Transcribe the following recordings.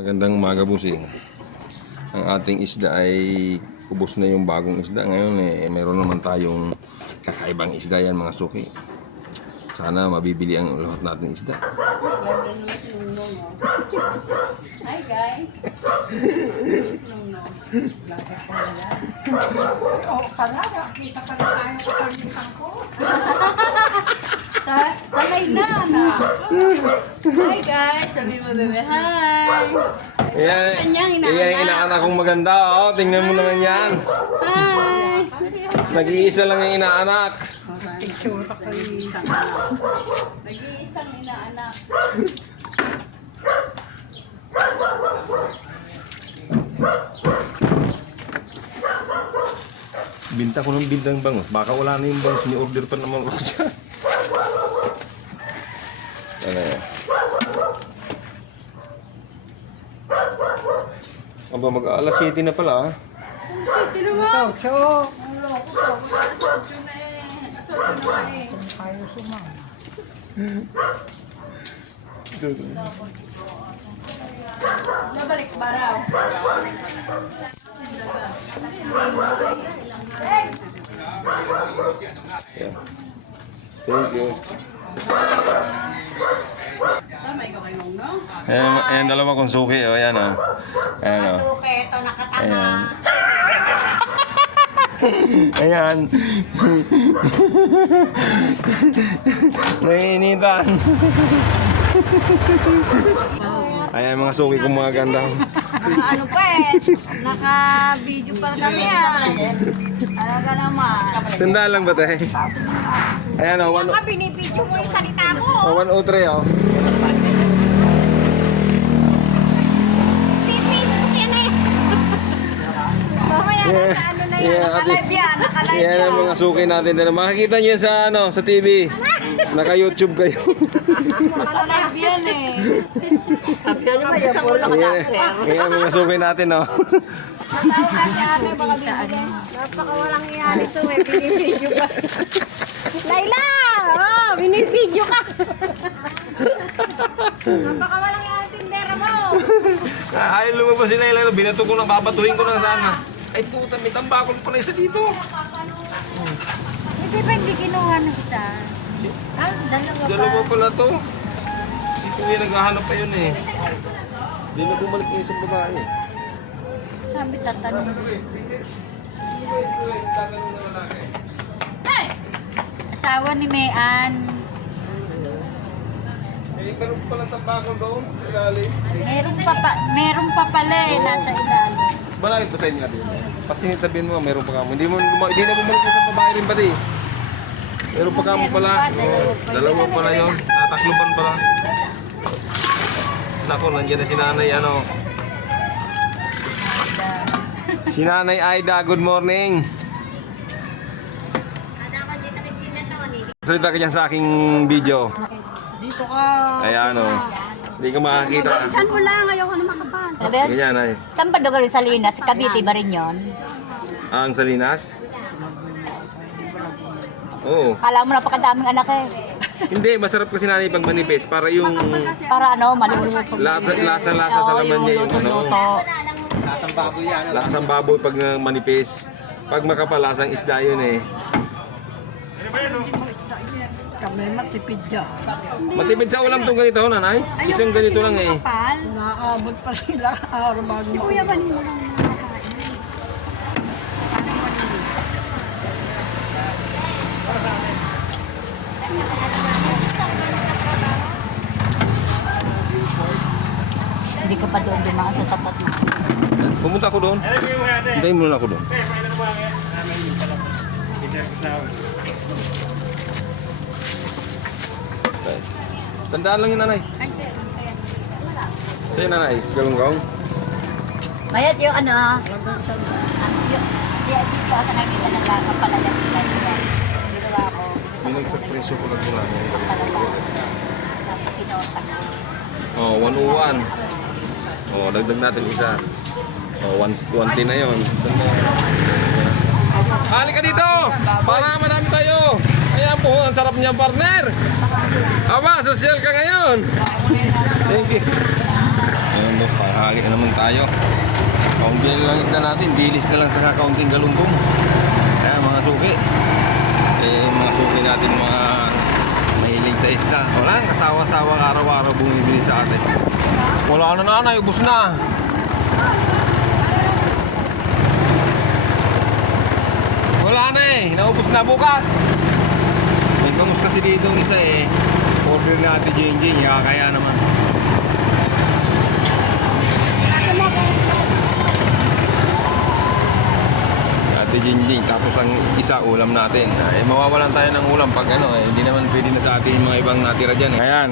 Magandang umaga, busing. Ang ating isda ay ubos na yung bagong isda. Ngayon mayroon naman tayong kakaibang isda yan, mga suki. Sana mabibili ang lahat natin isda. Hi guys. Oh, talaga. Kita pa rin tayo sa pagkakita ko. Talay na. Hi guys. Sabi mo bebe, hi. Yan yung inaanak kong maganda. Oh, tingnan mo naman yan. Hi. Nag-iisa lang yung inaanak. Nag-iisang inaanak. Binta ko ng bintang bangus. Baka wala na yung bangus. Ni-order pa naman ako dyan. Ano yan? Aba, mag-alas 7 na pala, ah. Sino mo? Socho. Ang loko ko. Socho na eh. Socho na eh. Ayaw sumama. Nabalik baraw. Yeah. Thank you. Tama ikaw kayo no? Ayan, dalawa kong suki. O, ayan, o. Ayan, o. Suke, ito nakatama. Ayan. Ayan. Nainitan. Ayan, mga suki kong mga ganda. Ano pa eh? Naka-video pa kami ah. Talaga naman. Sandaan lang ba, te? Ayan, o. Baka binibidyo mo yung salita mo. 103, o. Facebook yan eh. Mamaya nasa ano na yan. Naka-live yan. Naka-live Yan yan. ang mga suki natin din. Makikita niyo yan sa TV. Naka-YouTube kayo. Naka-live yan eh. Sabi ano ba yan? Puro Yan ang mga suki natin, no? Tawag na si ate baka bibigyan. Napakawalang iya nito eh. Binibidyo ka. Layla! Oh, binibidyo ka. Napakawalang iya tindera mo. Ay, lumabas sila ilan. Binato ko na, babatuhin ko na sana. Ay, puta, may tambakol pa na isa dito. Hindi ba hindi kinuha ng isa? Ah, dalawa pa. Dalawa pala to. Si Kuya naghahanap pa yun eh. Hindi na bumalik yung isang babae. Sabi tatanong. Asawa ni Mayan. Eh, karoon pa lang tambakol doon. Ilalim. Meron pa pala eh, nasa ilalim. Malakit ba sa inyo natin? Kasi sabihin mo, meron pa kamo. Hindi na bumalik yung isang babae rin pati. Meron pa kamo pala. Dalawa pala yun. Tatakluban pala. Nako, nandiyan na si nanay, ano. Si nanay Aida, good morning. Salita ka dyan sa aking video. Dito ka. Ayan, o. Hindi ka makakita. Saan mo lang? Ayoko na makapal. Ganyan, ay. Saan ba doon sa Salinas? Cavite ba rin yun? Ang Salinas? Oo. Kala mo napakadaming anak eh. Hindi, masarap kasi nanay pag manipis. Para yung Para ano, maluluto. lasa-lasa sa laman niya yung ano. Luto. Lasang baboy pag manipis. Pag makapalasang isda yun eh. Kami matipid dyan. Matipid sa ulam tong ganito, nanay. Isang ganito lang eh. Nakaabot pa rin ilang araw bago. Si Kuya Manin mo lang Hindi ka pa doon dumaan sa tapat mo. Pumunta ako doon. Hintayin muna ako doon. Okay. Tandaan lang yun, nanay. Sa'yo, nanay. Galunggong. Mayat yung ano, dito ako nakita ng laka pala yan. Ginawa ko. Sinag sa presyo ko lang muna. Dapat pinorta na. Oh, 101. Oh, dagdag natin isa. Oh, 110 na yun. Halika dito! Para marami tayo! Ayan po, ang sarap niyang partner! Aba, social ka ngayon! Thank you. Ayan, almost tanghali na naman tayo. Kaunti na lang isda natin, dilis na lang sa kakaunting galunggong. Ayan mga suki. Mga suki natin mga mahilig sa isda. Wala, kasawa-sawa araw-araw bumibili sa atin. Wala na nanay, ubos na. Wala na naubos na bukas. May bangus kasi dito isa order na Ate Jingjing, kaya naman. Ate Jingjing, tapos ang isa ulam natin. Mawawalan tayo ng ulam pag hindi naman pwede na sa atin yung mga ibang natira dyan. Ayan,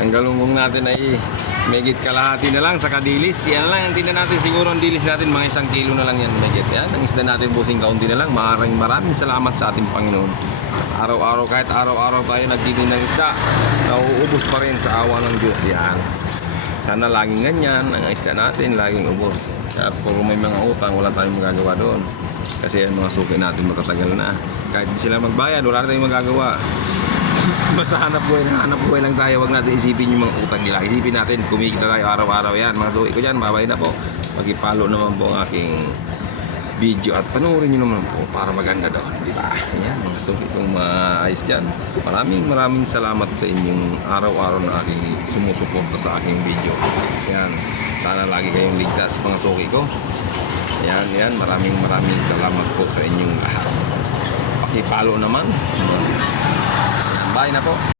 ang galunggong natin ay megit kalahati na lang sa kadilis. Yan lang ang tinda natin. Siguro ang dilis natin mga 1 kilo na lang yan megit. Yan, ang isda natin busing kaunti na lang. Maraming salamat sa ating Panginoon. Araw-araw, kahit araw-araw tayo nagtitin ng isda, nauubos pa rin sa awa ng Diyos. Yan. Sana laging ganyan ang isda natin, laging ubos. At kung may mga utang, wala tayong magagawa doon. Kasi ang mga suki natin matatagal na. Kahit di sila magbayad, wala tayong magagawa. Basta hanap buhay lang tayo. Huwag natin isipin yung mga utang nila. Isipin natin, kumikita tayo araw-araw. Yan, mga suki ko dyan, babay na po. Pag-follow naman po ang aking video at panoorin nyo naman po para maganda doon, di ba? Ayan, mga suki kong maayos dyan. Maraming salamat sa inyong araw-araw na aking sumusuporta sa aking video. Ayan, sana lagi kayong ligtas mga suki ko. Ayan, maraming salamat po sa inyong lahat. Paki-follow naman. Bye na po.